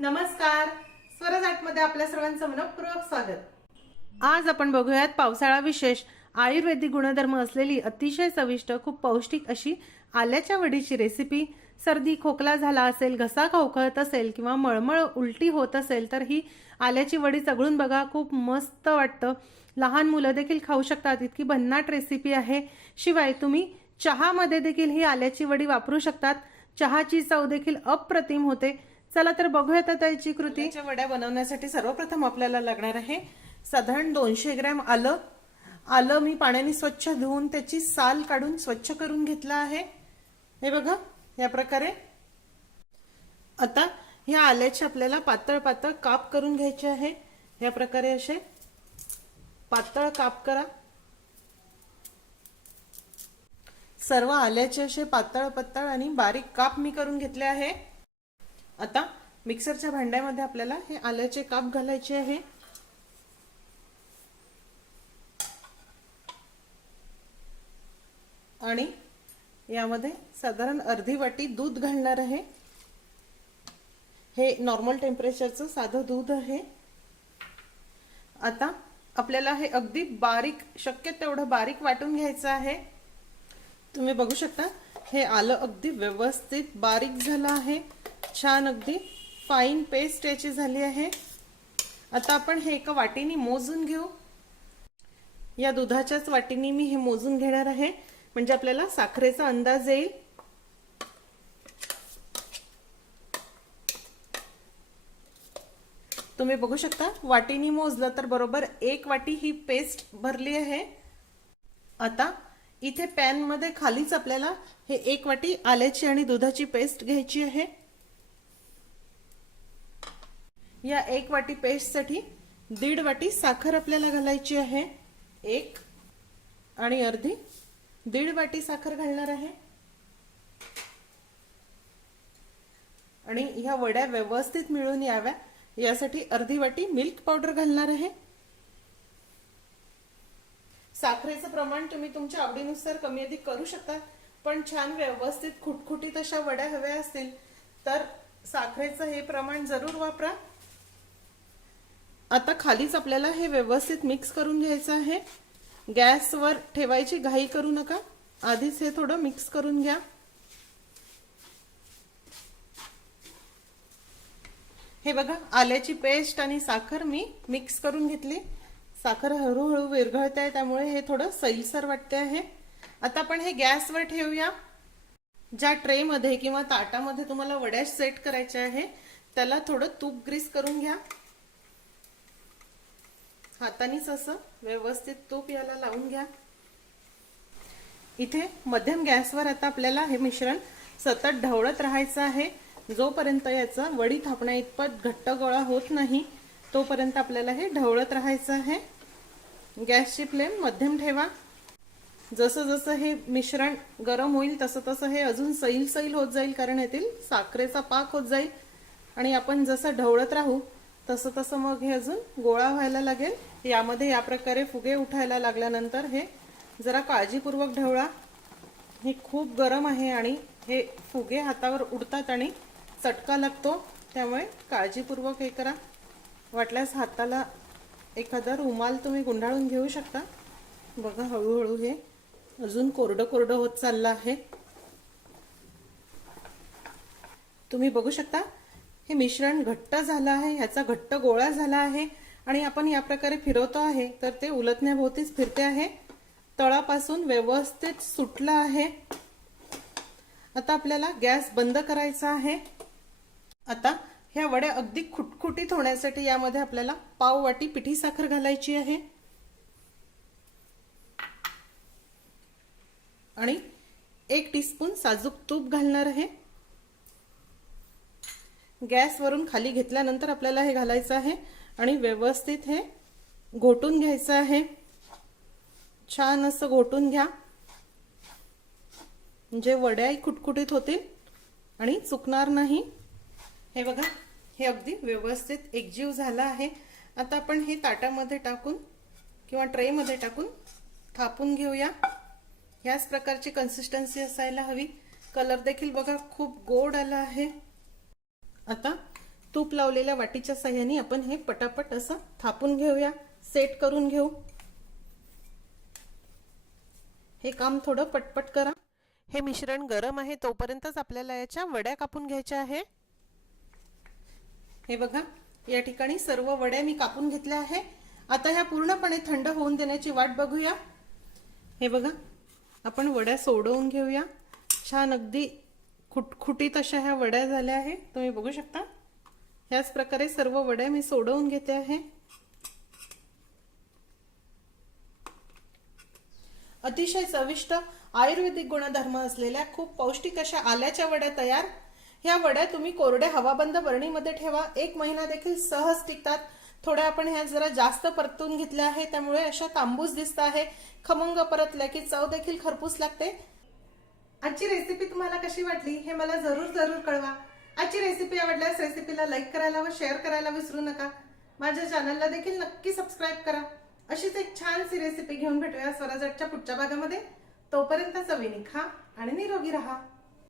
नमस्कार. स्वरजाटमध्ये आपल्या सर्वांचं मनपूर्वक स्वागत. आज आपण बघूयात पावसाळा विशेष. आयुर्वेदिक गुणधर्म असलेली अतिशय चविष्ट खूप पौष्टिक अशी आल्याच्या वडीची रेसिपी सर्दी खोकला झाला असेल घसा खवखळत असेल किंवा मळमळ उलटी होत असेल तर ही आल्याची वडी चगळून बघा. खूप मस्त वाटतं. लहान मुलं देखील खाऊ शकतात. इतकी भन्नाट रेसिपी आहे. शिवाय तुम्ही चहामध्ये देखील ही आल्याची वडी वापरू शकतात. चहाची चव देखील अप्रतिम होते. चला तर बघूयात आता याची कृती. वड्या बनवण्यासाठी सर्वप्रथम आपल्याला लागणार आहे साधारण दोनशे ग्रॅम आलं. आलं मी पाण्याने स्वच्छ धुवून त्याची साल काढून स्वच्छ करून घेतलं आहे. हे बघा या प्रकारे. आता ह्या आल्याचे आपल्याला पातळ पातळ काप करून घ्यायचे आहे. या प्रकारे असे. पातळ काप करा. सर्व आल्याचे असे पातळ पातळ आणि बारीक काप मी करून घेतले आहे. आता मिक्सरच्या भांड्यामध्ये आपल्याला हे आल्याचे काप घालायचे आहे. आणि यामध्ये साधारण अर्धी वाटी दूध घालणार आहे. हे नॉर्मल टेम्परेचरचं साधं दूध आहे. आता आपल्याला हे अगदी बारीक शक्य तेवढं बारीक वाटून घ्यायचं आहे. तुम्ही बघू शकता हे आलं अगदी व्यवस्थित बारीक झालं आहे. छान अगदी फाईन पेस्ट याची झाली आहे. आता आपण हे एका वाटीने मोजून घेऊ. या दुधाच्याच वाटीने मी हे मोजून घेणार आहे. म्हणजे आपल्याला साखरेचा अंदाज येईल. तुम्ही बघू शकता वाटीने मोजलं तर बरोबर एक वाटी ही पेस्ट भरली आहे. आता इथे पॅनमध्ये खालीच आपल्याला हे एक वाटी आल्याची आणि दुधाची पेस्ट घ्यायची आहे. या एक वाटी पेस्टसाठी दीड वाटी साखर आपल्याला घालायची आहे. एक आणि अर्धी. दीड वाटी साखर घालणार आहे. आणि ह्या वड्या व्यवस्थित मिळून याव्या. यासाठी अर्धी वाटी मिल्क पावडर घालणार आहे. साखरेचं प्रमाण तुम्ही तुमच्या आवडीनुसार कमी अधिक करू शकता पण छान व्यवस्थित खुटखुटीत अशा वड्या हव्या असतील तर साखरेचं हे प्रमाण जरूर वापरा. आता खालीच आपल्याला हे व्यवस्थित मिक्स करून घ्यायचं आहे. गॅसवर ठेवायची घाई करू नका. आधीच हे थोडं मिक्स करून घ्या. हे बघा आल्याची पेस्ट आणि साखर मी मिक्स करून घेतली. साखर हळूहळू विरघळते आहे त्यामुळे हे थोडं सैलसर वाटते आहे. आता आपण हे गॅसवर ठेवूया. ज्या ट्रेमध्ये किंवा ताटामध्ये तुम्हाला वड्या सेट करायच्या आहे त्याला थोडं तूप ग्रीस करून घ्या. हातानेच असं व्यवस्थित तूप याला लावून घ्या. इथे मध्यम गॅसवर आता आपल्याला हे मिश्रण सतत ढवळत राहायचं आहे. जोपर्यंत याचा वडी थापण्या इतपत घट्ट गोळा होत नाही तोपर्यंत आपल्याला हे ढवळत राहायचं आहे. गॅसची फ्लेम मध्यम ठेवा. जसं जसं हे मिश्रण गरम होईल तसं तसं हे अजून सैल सैल होत जाईल कारण येथील साखरेचा पाक होत जाईल. आणि आपण जसं ढवळत राहू तसं तसं मग हे अजून गोळा व्हायला लागेल. यामध्ये या प्रकारे फुगे उठायला लागल्यानंतर हे जरा काळजीपूर्वक ढवळा. हे खूप गरम आहे आणि हे फुगे हातावर उडतात आणि चटका लागतो. त्यामुळे काळजीपूर्वक हे करा. वाटल्यास हाताला एखादा रुमाल तुम्ही गुंडाळून घेऊ शकता. बघा हळूहळू हे अजून कोरडं कोरडं होत चाललं आहे. तुम्ही बघू शकता हे मिश्रण घट्ट झालं आहे ह्याचा घट्ट गोळा झाला आहे आणि आपण या प्रकारे फिरवतो आहे तर ते उलटण्याभोवतीच फिरते आहे. तळापासून व्यवस्थित सुटलं आहे. आता आपल्याला गॅस बंद करायचा आहे. आता ह्या वड्या अगदी खुटखुटीत होण्यासाठी यामध्ये आपल्याला पाव वाटी पिठी साखर घालायची आहे. आणि एक टीस्पून साजूक तूप घालणार आहे. गॅसवरून खाली घेतल्यानंतर आपल्याला हे घालायचं आहे आणि व्यवस्थित हे घोटून घ्यायचं आहे. छान असं घोटून घ्या. म्हणजे वड्याही खुटखुटीत होतील आणि चुकणार नाही. हे बघा हे अगदी व्यवस्थित एकजीव झाला आहे. आता आपण हे ताटामध्ये टाकून किंवा ट्रेमध्ये टाकून थापून घेऊया. ह्याच प्रकारची कन्सिस्टन्सी असायला हवी. कलर देखील बघा खूप गोड आला आहे. आता तूप लावलेल्या वाटीच्या साह्याने आपण हे पटापट असं थापून घेऊया. सेट करून घेऊ. हे काम थोडं पटपट करा. हे मिश्रण गरम आहे तोपर्यंतच आपल्याला याच्या वड्या कापून घ्यायच्या आहे. हे बघा या ठिकाणी सर्व वड्या मी कापून घेतल्या आहे. आता ह्या पूर्णपणे थंड होऊन देण्याची वाट बघूया. हे बघा आपण वड्या सोडवून घेऊया. छान अगदी खुटखुटीत अशा ह्या वड्या झाल्या आहे. तुम्ही बघू शकता. ह्याच प्रकारे सर्व वड्या मी सोडवून घेते आहे. अतिशय चविष्ट आयुर्वेदिक गुणधर्म असलेल्या खूप पौष्टिक अशा आल्याच्या वड्या तयार. ह्या वड्या तुम्ही कोरड्या हवाबंद बरणीमध्ये ठेवा. एक महिना देखील सहज टिकतात. थोड्या आपण ह्या जरा जास्त परतून घेतल्या आहे. त्यामुळे अशा तांबूस दिसत आहे. खमंग परतल्या की चव देखील खरपूस लागते. आजची रेसिपी तुम्हाला कशी वाटली हे मला जरूर जरूर कळवा. आजची रेसिपी आवडल्यास रेसिपीला लाईक करायला व शेअर करायला विसरू नका. माझ्या चॅनलला देखील नक्की सबस्क्राईब करा. अशीच एक छानशी रेसिपी घेऊन भेटूया स्वराजटच्या पुढच्या भागामध्ये. तोपर्यंत चवीनी खा आणि निरोगी राहा.